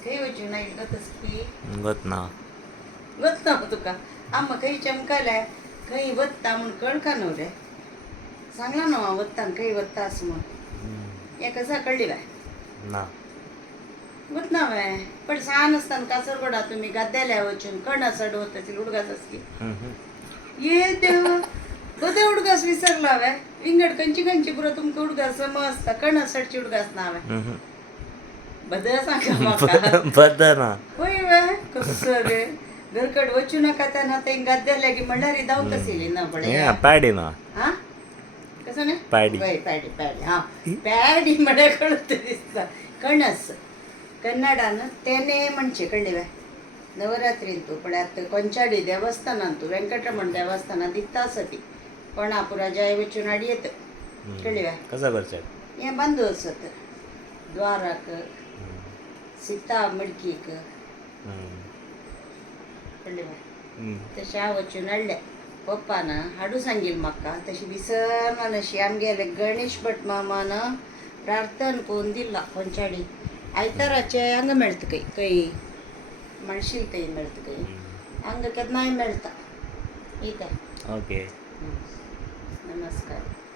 खंय वचूं ना गतसकी ಗೊತ್ತಾ वतना तुका आम्हा खंय चमकाल्या खंय वत्ता म्हूण कळका न्हू रे सांगला न्हू हांव वत्ता खंय वत्ता असं म्हूण हेका सा कळली बाय ना वतना बाय पण सहा नसताना कासरगोडा तुम्ही गद्द्याल्या वचून कर्ण चढ होत असेल उडगास असली ये देवा बदे उडगास विसरला बाय विंगड खंयची खंयची पुरो तुमकां उडगास समजता कर्ण चडची उडगास ना बाय बदल सांगा म्हाका बदना होय बाय कसं रे घरकड वचू नका त्यांना ते गद्द्याल्या की म्हणल्यार धावत असेल ना पडे ಪ್ಯಾಡಿ ನಾ हा कसं नाही ಪ್ಯಾಡಿ वय पॅडी पॅडी हा पॅडी म्हणे कळत दिसता कणस कन्नडान तेने म्हणचे कळले बाय नवरात्रीन तू पण आता ಕೊಂಚಾಡಿ ದೇವಸ್ಥಾನಂತೂ ವೆಂಕಟರಮಣ ದೇವಸ್ಥಾನ ದಿತ್ತಾ ಸತಿ कोणापुरा जय वचून आडी येत कळले बाय कसा करचे हे बंद असत द्वाराक सीता मडकीक कळले बाय तशें हांव वचून हाडले पप्पान हाडू सांगील म्हाका तशी विसरना नशी आमगेले गणेश भट मामान प्रार्थन पोवन दिला ಕೊಂಚಾಡಿ आयताराचे हांगा मेळटा खंय मणशील थंय मेळटा खंय हांगा केन्नाय मेळटा ठीक आहे ओके नमस्कार